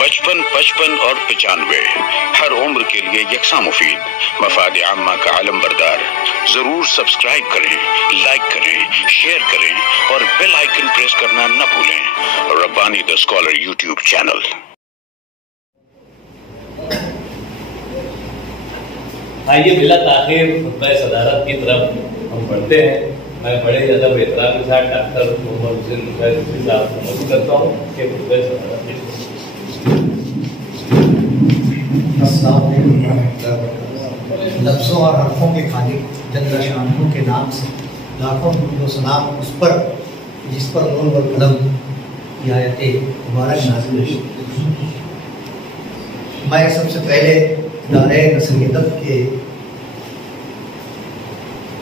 55, 55 और 95 हर उम्र के लिए यकसा मुफीद, मफाद आम्मा का आलम बरदार। जरूर सब्सक्राइब करें, लाइक करें, शेयर करें और बेल आइकन प्रेस करना न भूलें। Rabbani the scholar YouTube channel. आइए बिला ताखिर खुतबा सदारत की तरफ हम बढ़ते हैं। मैं बड़े अदब एहतराम के साथ डॉक्टर मोहम्मद हुसैन रुफैई साहब को मदद करता हूँ कि खुतबा सदारत लफ्ज़ों और हरफों के खालिक जल्ल शानहू के नाम से लाखों दुरूद व सलाम उस पर जिस पर नूर व कलम की आयतें मुबारक नाज़िल हुई। मैं सबसे पहले इदारे नस्ल अदब के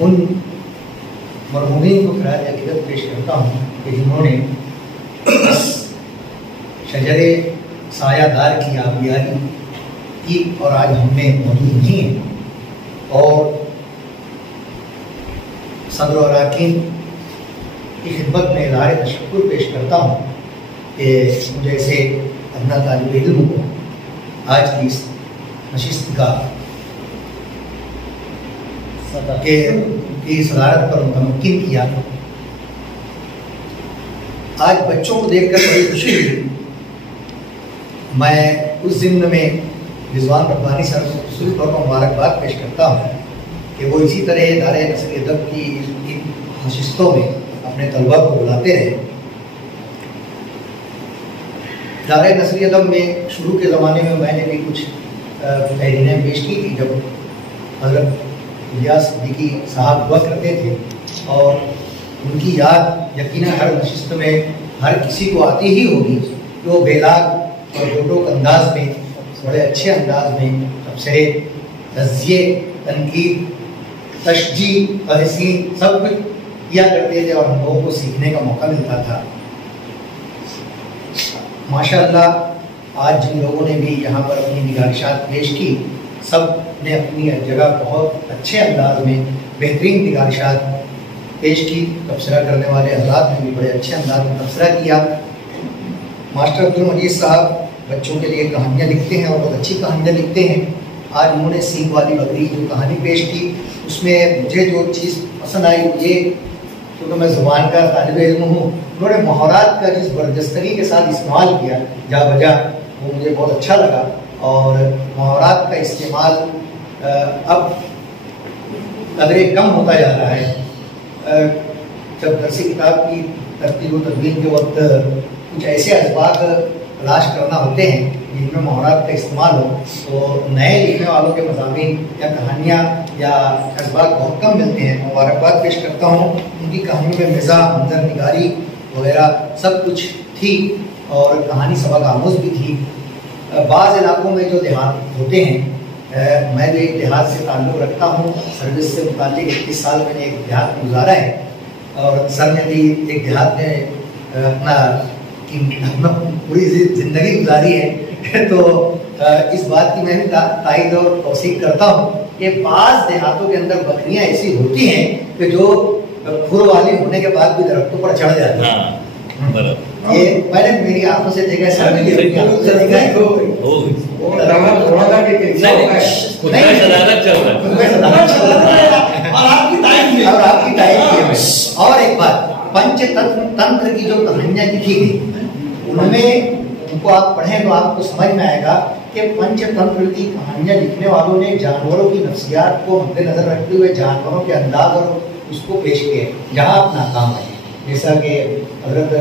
उन मरहूमीन को खराज अक़ीदत पेश करता हूँ कि जिन्होंने इस शजरे सायादार की आबियारी की और आज हमें मौजूद नहीं है। और सदर और अरकान की खिदमत में इज़हार तशक्कुर पेश करता हूँ कि मुझे ऐसे अपना तालिब इल्म को आज की इस नशिस्त का की सदारत पर मुतमक्किन किया। आज बच्चों को देखकर बड़ी खुशी हुई। मैं उस ज़िम्न में रिजवान रब्बानी सर को खुसूसी तौर पर मुबारकबाद पेश करता हूँ कि वो इसी तरह इदारे नस्ल अदब की इन नशिस्तों में अपने तलबा को बुलाते रहे। इदारे नस्ल अदब में शुरू के ज़माने में मैंने भी कुछ तहरीरें पेश की थी जब हज़रत इलियास सिद्दीकी साहब हुआ करते थे, और उनकी याद यकीनन हर नशिस्त में हर किसी को आती ही होगी कि वो बेलाग और जोटोक अंदाज में, बड़े अच्छे अंदाज में तबसरे, तज़किये, तनकीद, तशजी, तहसीन सब कुछ किया करते थे और हम लोगों को सीखने का मौका मिलता था। माशाअल्लाह आज जिन लोगों ने भी यहाँ पर अपनी निगारिशात पेश की, सब ने अपनी जगह बहुत अच्छे अंदाज में बेहतरीन निगारिशात पेश की। तबसरा करने वाले हज़रात ने भी बड़े अच्छे अंदाज में तबसरा किया। मास्टर अब्दुल मजीद साहब बच्चों के लिए कहानियाँ लिखते हैं और बहुत अच्छी कहानियाँ लिखते हैं। आज उन्होंने सींग वाली बकरी जो कहानी पेश की, उसमें मुझे जो चीज़ पसंद आई ये, क्योंकि मैं ज़ुबान का तालिब इल्म हूँ, उन्होंने मुहावरात का जिस बरदस्तगी के साथ इस्तेमाल किया जा बजा, वो मुझे बहुत अच्छा लगा। और मुहावरात का इस्तेमाल अब कदरे कम होता जा रहा है। जब दरसी किताब की तरतीब व तदवीन के वक्त कुछ ऐसे असबाब तलाश करना होते हैं जिनमें मुहावरात का इस्तेमाल हो, तो नए लिखने वालों के मज़ामीन या कहानियाँ या असबाब बहुत कम मिलते हैं। मुबारकबाद पेश करता हूँ, उनकी कहानी में मिज़ाह, मंजर निगारी वगैरह सब कुछ थी और कहानी सबक आमूज़ भी थी। बाज़ इलाकों में जो देहात होते हैं, मैं जो एक देहात से ताल्लुक़ रखता हूँ, सर्विस से मुताल्लिक़ 21 साल मैंने एक देहात में गुजारा है और सर ने भी एक देहात में अपना पूरी ज़िंदगी गुजारी है। तो इस बात की मैं भी तायद और तौसीक करता हूँ कि बाज़ देहातों के अंदर बकरियाँ ऐसी होती हैं कि जो खुर वाली होने के बाद भी दरख्तों पर चढ़ जाती हैं। ये मैंने मेरी आंखों से देखा है, सर ने मेरी आंखों से देखा है। और आपकी तारीफ और एक बात, पंचतंत्र की जो कहानियाँ लिखी गई उनमें उनको आप पढ़ें तो आपको समझ में आएगा कि पंचतंत्र की कहानियाँ लिखने वालों ने जानवरों की नफ्सियात को मद्देनजर रखते हुए जानवरों के अंदाज और उसको पेश किए जहाँ आप नाकाम है। जैसा कि हज़रत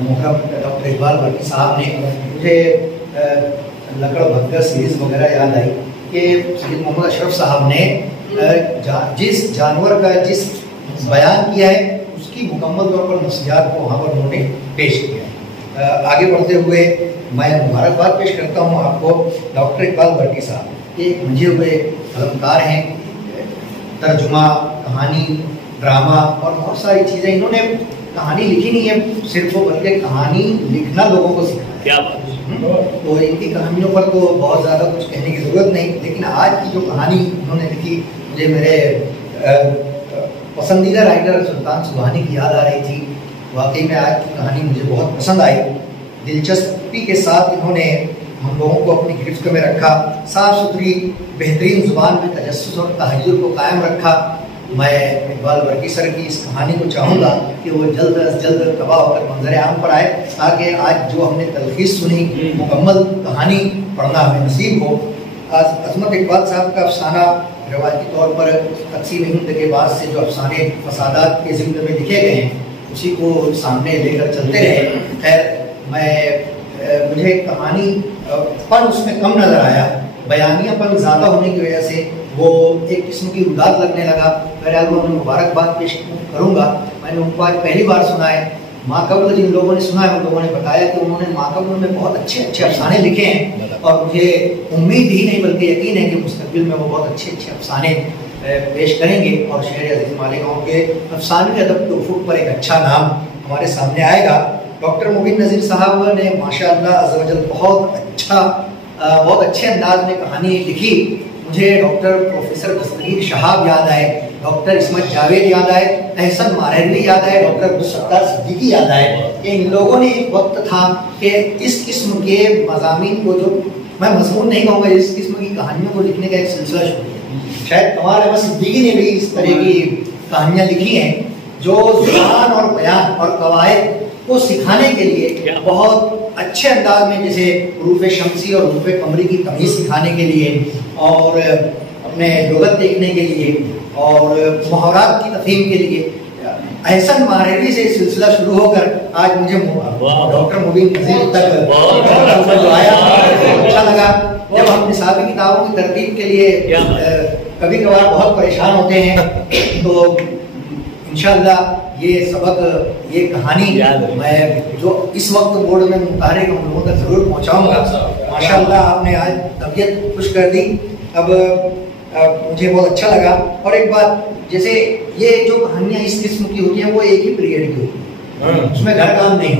मुहर्रम डॉक्टर इकबाल वर्की साहब ने, मुझे लकड़ भगत सीरीज़ वगैरह याद आई कि सैयद मोहम्मद अशरफ साहब ने जिस जानवर का जिस बयान किया है उसकी मुकम्मल तौर पर नफ्सियात को वहाँ पर उन्होंने पेश किया है। आगे बढ़ते हुए मैं मुबारकबाद पेश करता हूँ आपको डॉक्टर इकबाल वर्की साहब, एक मंझे हुए कलमकार हैं। तर्जुमा, कहानी, ड्रामा और बहुत सारी चीज़ें इन्होंने कहानी लिखी नहीं है सिर्फ, बल्कि कहानी लिखना लोगों को सिखाया। क्या तो इनकी कहानियों पर तो बहुत ज़्यादा कुछ कहने की ज़रूरत नहीं, लेकिन आज की जो कहानी उन्होंने लिखी, मुझे मेरे पसंदीदा राइटर सुल्तान सुबहानी की याद आ रही थी। वाकई में आज की कहानी मुझे बहुत पसंद आई। दिलचस्पी के साथ इन्होंने हम लोगों को अपनी गिरफ्त में रखा, साफ सुथरी बेहतरीन ज़ुबान में तजस्सुस और तहज्जुर को कायम रखा। मैं इकबाल वर्की सर की इस कहानी को चाहूँगा कि वो जल्द अज जल्द तबाह होकर मंजर आम पर आए, ताकि आज जो हमने तलखीस सुनी मुकम्मल कहानी पढ़ना हमें नसीब हो। आज अजमत इकबाल साहब का अफसाना रवायती तौर पर तक़सीम हिंद के बाद से जो अफसाने फसादात के ज़िम्न में लिखे गए हैं उसी को सामने लेकर चलते रहे। खैर मुझे कहानी पन उसमें कम नज़र आया, बयानियापन ज़्यादा होने की वजह से वो एक किस्म की उदात लगने लगा। बहरहाल मैं उन्हें मुबारकबाद पेश करूँगा। मैंने उनको आज पहली बार सुना है। माकबल जिन लोगों ने सुना है उन लोगों ने बताया कि उन्होंने माकबल में बहुत अच्छे अच्छे अफसाने लिखे हैं, और मुझे उम्मीद ही नहीं बल्कि यकीन है कि मुस्तकबिल में वो बहुत अच्छे अच्छे अफसाने पेश करेंगे और शेर अज़ीज़ मालेगांव के अफसानवी अदब के उफ़ुक़ पर एक अच्छा नाम हमारे सामने आएगा। डॉक्टर मुबीन नज़ीर साहब ने माशाअल्लाह अज़्ज़ व जल बहुत अच्छे अंदाज में कहानी लिखी। मुझे डॉक्टर प्रोफेसर दस्तगीर शहाब याद आए, डॉक्टर इस्मत जावेद याद आए, एहसन मारहवी याद आए, डॉक्टर अब्दुल सिद्दीकी याद आए। इन लोगों ने एक वक्त था कि इस किस्म के मज़ामीन को, जो मैं मज़मून नहीं कहूँगा, इस किस्म की कहानियों को लिखने का एक सिलसिला शुरू किया। शायद कमाल अहमद सिद्दीकी ने भी इस तरह की कहानियाँ लिखी हैं जो ज़ुबान और बयान और कवायद को सिखाने के लिए बहुत अच्छे अंदाज में, जैसे रूफ़ शमसी और रूफ़ कमरी की तमीज़ सिखाने के लिए और अपने लुगत देखने के लिए और मुहावरात की तफ़हीम के लिए एहसन मारहवी से सिलसिला शुरू होकर आज मुझे डॉक्टर मुबीन नज़ीर तक आया। अच्छा लगा। जब हम निसाबी किताबों की तरतीब के लिए कभी कभार बहुत परेशान होते हैं, तो इंशाअल्लाह ये सबक, ये कहानी मैं जो इस वक्त बोर्ड में मुतारिक हम लोगों तक जरूर पहुँचाऊँगा। माशाअल्लाह आपने आज तबीयत खुश कर दी। अब मुझे बहुत अच्छा लगा। और एक बात, जैसे ये जो कहानियाँ इस किस्म की होती हैं वो एक ही पीरियड की होती है, उसमें घर काम नहीं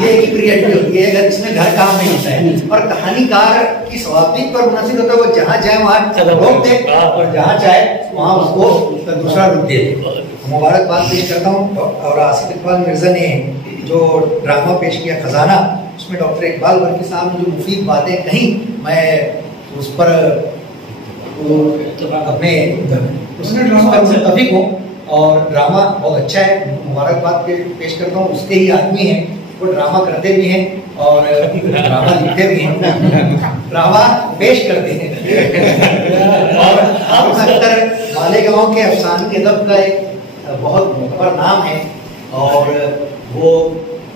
ये एक ही पीरियड की होती है, इसमें घर काम नहीं होता है। और कहानीकार की स्वाभाविक पर मुनासिब होता है, वो जहाँ चाहे वहाँ रोक दे और जहाँ चाहे वहाँ उसको दूसरा रूप दे। मुबारकबाद पेश करता हूँ। और आसिफ इकबाल मिर्ज़ा ने जो ड्रामा पेश किया खजाना, उसमें डॉक्टर इकबाल वर्की साहब ने जो मुफीद बातें कही, मैं उस पर अपने मुतफिक हूँ और ड्रामा बहुत अच्छा है। मुबारकबाद पेश करता हूँ। उसके ही आदमी हैं, वो ड्रामा करते भी हैं और ड्रामा लिखते भी हैं, ड्रामा पेश करते हैं। और अक्सर मालेगांव के अफसानी अदब का एक बहुत मुतबर नाम है, और वो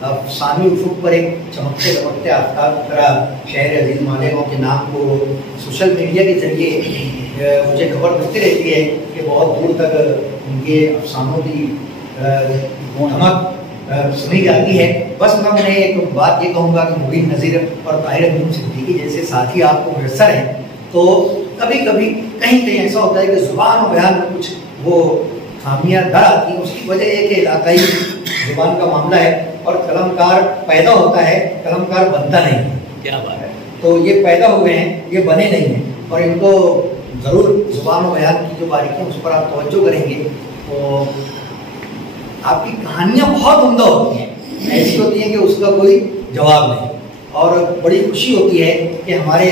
अफसानी उफ़ुक़ पर एक चमकते दमकते आफ्ताब की तरह शहर अज़ीज़ मालेगांव के नाम को सोशल मीडिया के ज़रिए मुझे खबर मिलती रहती है कि बहुत दूर तक उनके अफसानों की धमक सुनी जाती है। बस मैं उन्हें एक बात ये कहूँगा कि मुबीन नज़ीर और ताहिर अमीन सिद्दीकी जैसे साथी आपको मुयस्सर हैं, तो कभी कभी कहीं कहीं ऐसा होता है कि ज़ुबान और बयान में कुछ वो खामियाँ दर आती हैं। उसकी वजह एक इलाकाई ज़ुबान का मामला है, और कलमकार पैदा होता है, कलमकार बनता नहीं है। क्या बात है। तो ये पैदा हुए हैं, ये बने नहीं हैं, और इनको ज़रूर ज़ुबान और बयान की जो बारीकियाँ उस पर आप तवज्जो करेंगे तो आपकी कहानियाँ बहुत उम्दा होती हैं, ऐसी होती हैं कि उसका कोई जवाब नहीं। और बड़ी खुशी होती है कि हमारे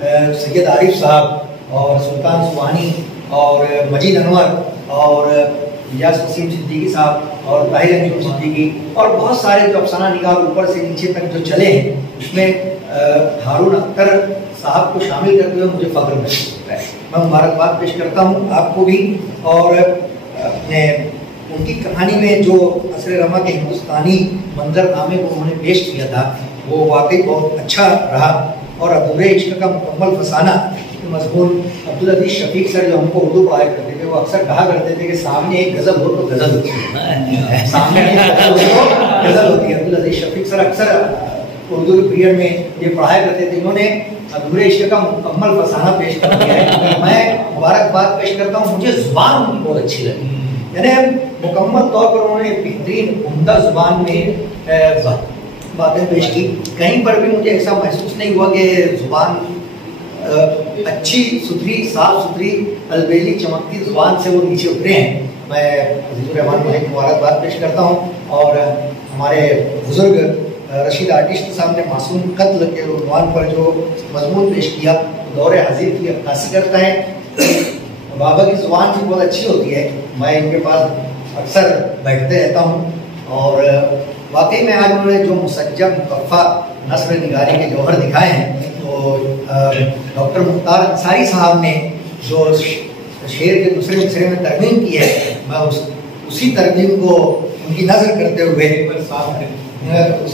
सैयद आरिफ साहब और सुल्तान सुबहानी और मजीद अनवर और इजाज़ वसीम सिद्दीकी साहब और ताहिर अमीन सिद्दीकी और बहुत सारे जो अफसाना निगार ऊपर से नीचे तक जो चले हैं, उसमें हारून अख्तर साहब को शामिल करते हुए मुझे फ़ख्र महसूस होता है। मैं मुबारकबाद पेश करता हूँ आपको भी। और अपने उनकी कहानी में जो असर रमा के हिंदुस्तानी मंजरनामे को उन्होंने पेश किया था वो वाकई बहुत अच्छा रहा। और अधूरे इश्क का मुकम्मल फसाना मज़मून अब्दुल अजीज शफीक सर जो हमको उर्दू पढ़ाया करते थे, वो अक्सर कहा करते थे कि सामने एक गज़ल हो तो गज़ल होती है, सामने एक गज़ल हो तो गज़ल होती है। अब्दुल अजीज शफीक सर अक्सर उर्दू के पीरियड में ये पढ़ाया करते थे। इन्होंने अधूरे इश्क का मुकम्मल फसाना पेश कर दिया है। मैं मुबारकबाद पेश करता हूँ। मुझे ज़ुबान उनकी बहुत अच्छी लगी, यानी मुकम्मल तौर पर उन्होंने बेहतरीन उम्दा ज़ुबान में बातें पेश की। कहीं पर भी मुझे ऐसा महसूस नहीं हुआ कि ज़ुबान अच्छी सुथरी साफ़ सुथरी अलबेली चमकती ज़ुबान से वो नीचे उतरे हैं। मैं अज़ीज़ुर रहमान को एक मुबारकबाद पेश करता हूँ। और हमारे बुज़ुर्ग रशीद आर्टिस्ट साहब ने मासूम कत्ल के उन्वान पर जो मजमून पेश किया दौरे हाजिर की अक्कासी करता है। बाबा की ज़ुबान भी बहुत अच्छी होती है, मैं इनके पास अक्सर बैठते रहता हूँ और वाकई में आज उन्होंने जो मुसज्जम मुकफ़ा नस्र निगारी के जौहर दिखाए हैं, तो डॉक्टर मुख्तार अंसारी साहब ने जो शेर के दूसरे मिसरे में तरमीम की है, मैं उसी तरमीम को उनकी नज़र करते हुए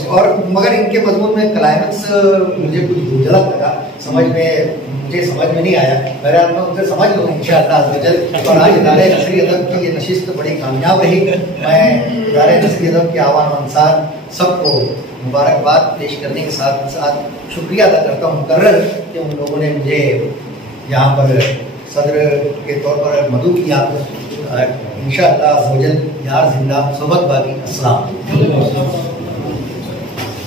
और मगर इनके मजमून में क्लाइमेक्स मुझे कुछ गलत लगा, मुझे समझ में नहीं आया। बहरहाल मैं उनसे समझ लूँगा इंशाअल्लाह। और आज इदारे नसरी अदब की ये नशिस्त बड़ी कामयाब रही। मैं इदारे नसरी अदब के आवाम अंसार सबको मुबारकबाद पेश करने के साथ साथ शुक्रिया अदा करता हूँ मुकर्रर कि उन लोगों ने मुझे यहाँ पर सदर के तौर पर मदू किया। इंशाअल्लाह यार जिंदा सोबत बाकी। अस्सलाम।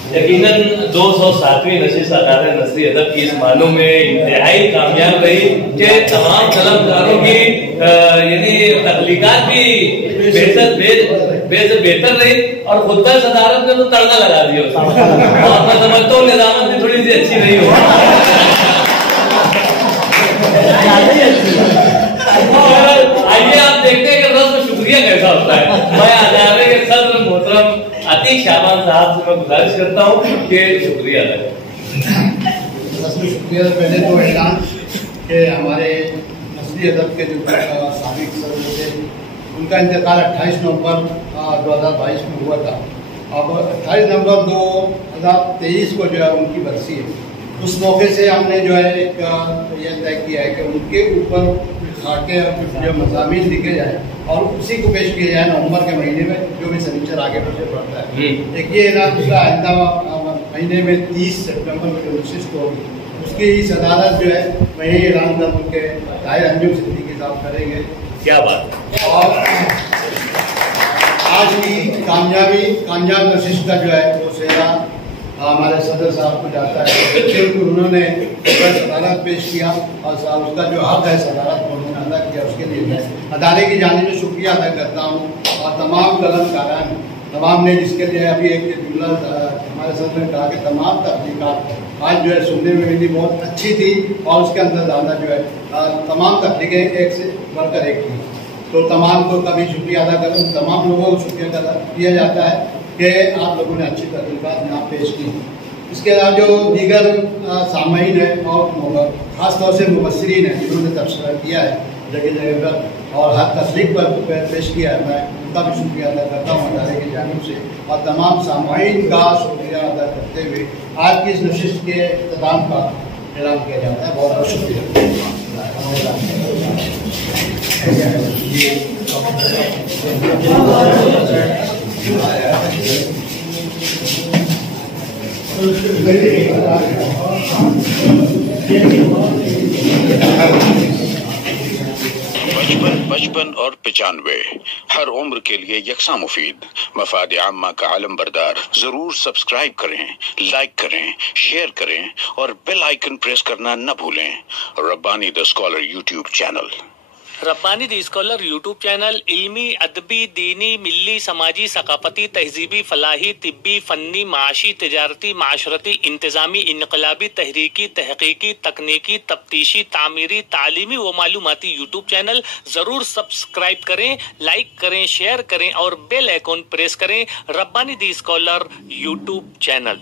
यकीनन 207वीं नशिस्त अदारे नसरी अदब की इस मालूम में इंतहाई कामयाब रही कि तमाम कलाकारों की यानी तख्लीकात भी बेहतर रही और खुदा सदारत ने तो तड़का लगा दिया और मैं समझता हूँ निजामत भी थोड़ी सी अच्छी रही हो। आइए आप देखते हैं कि रस्म शुक्रिया कैसा होता है। मैं अदारे के सदर मोहतरम अतीक शाबान साहब से मैं गुजारिश करता हूँ कि शुक्रिया अदा करें। शुक्रिया पहले तो ऐलान कि हमारे नस्री अदब के जो साबिक सदर थे उनका इंतकाल 28 नवंबर 2022 में हुआ था। अब 28 नवंबर 2023 को जो है उनकी बरसी है। उस मौके से हमने जो है एक यह तय किया है कि उनके ऊपर खाके और जो मज़ामीन लिखे जाए और उसी को पेश किया जाए नवंबर के महीने में, जो भी सनीचर आगे पीछे पड़ता है। एक ये ऐलान दूसरा आइंदा महीने में 30 सितंबर को जो नशिस्त होगी उसकी सदारत जो है वही ऐलान कर उनके ताहिर अंजुम सिद्दीकी साहब करेंगे। क्या बात। और आज की कामयाब नशिस्त का जो है वो सेरा हमारे सदर साहब को जाता है क्योंकि उन्होंने सदारत पेश किया और उसका जो हक है सदारत को उन्होंने अदा किया। उसके लिए मैं अदारे की जानिब से शुक्रिया अदा करता हूँ और तमाम कलमकारान तमाम ने जिसके लिए अभी एक जुमला हमारे सदर ने कहा कि तमाम तहकीकात आज जो है सुनने में भी बहुत अच्छी थी और उसके अंदर ज़्यादा जो है तमाम तहकीकें एक से बढ़कर एक थी। तो तमाम को कभी शुक्रिया अदा करूँ, तमाम लोगों को शुक्रिया अदा किया जाता है कि आप लोगों ने अच्छी तहकीकात यहाँ पेश की। इसके अलावा जो दीगर सामीन है और ख़ास तौर से मुबस्सिरीन है जिन्होंने तबसरा किया है जगह जगह पर और हर तस्लीक पर पेश किया है, मैं उनका भी शुक्रिया अदा करता हूँ अदारे की जानिब से। और तमाम सामीन का शुक्रिया अदा करते हुए आज की इस नशिस्त के इख्तिताम का ऐलान किया जाता है। बहुत बहुत शुक्रिया। बचपन और 95 हर उम्र के लिए यकसा मुफीद मफाद आम्मा का आलम बरदार। जरूर सब्सक्राइब करें, लाइक करें, शेयर करें और बेल आइकन प्रेस करना न भूलें। Rabbani the scholar YouTube channel. Rabbani the scholar YouTube channel इल्मी, अदबी, दीनी, मिल्ली, समाजी, सकाफती, तहजीबी, फलाही, तिब्बी, फन्नी, माशी, तिजारती, माशरती, इंतजामी, इनकलाबी, तहरीकी, तहकीकी, तकनीकी, तफ्तीशी, तामीरी, तालीमी व मालूमाती यूट्यूब चैनल जरूर सब्सक्राइब करें, लाइक करें, शेयर करें और बेल आइकॉन प्रेस करें। Rabbani the scholar YouTube channel.